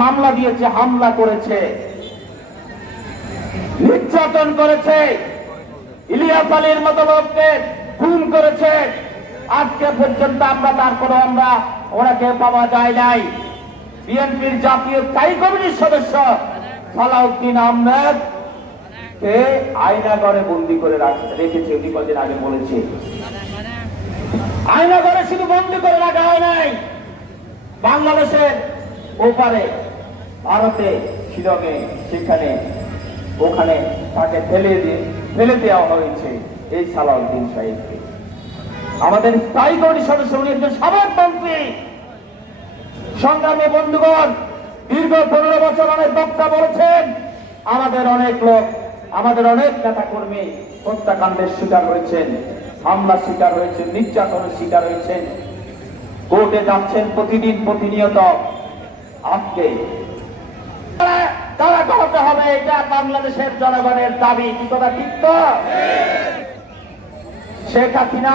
মামলা দিয়েছে, হামলা করেছে, নির্যাতন করেছে, ইলিয়াস আলীর মতো লোককে খুন করেছে। আজকে পর্যন্ত আমরা ওনাকে পাওয়া যায় নাই। বিএনপির জাতীয় স্থায়ী কমিটির সদস্য সালাউদ্দিন আহমেদ কে আয়নাঘরে বন্দী করে রেখেছে। উনি কদিন আগে বলেছে, আয়নাঘরে শুধু বন্দী করে রাখা হয় নাই, বাংলাদেশের ওপারে ভারতে শিলংয়ে ওখানে তাকে ফেলে দেওয়া হয়েছে। এই সালাউদ্দিন সাহেবকে, আমাদের স্থায়ী কমিটির সদস্য, উনি একজন সাবেক মন্ত্রী। সংগ্রামী বন্ধুগণ, দীর্ঘ 15 বছর অনেক বক্তা বলেছেন, আমাদের অনেক লোক, আমাদের অনেক নেতা কর্মী হত্যাকাণ্ডের শিকার হয়েছেন, হামলার শিকার হয়েছেন, নির্যাতনের শিকার হয়েছেন, কোর্টে যাচ্ছেন প্রতিদিন প্রতিনিয়ত। আজকে তারা করতে হবে, এটা বাংলাদেশের জনগণের দাবি। কি কথা ঠিক তো? শেখ হাসিনা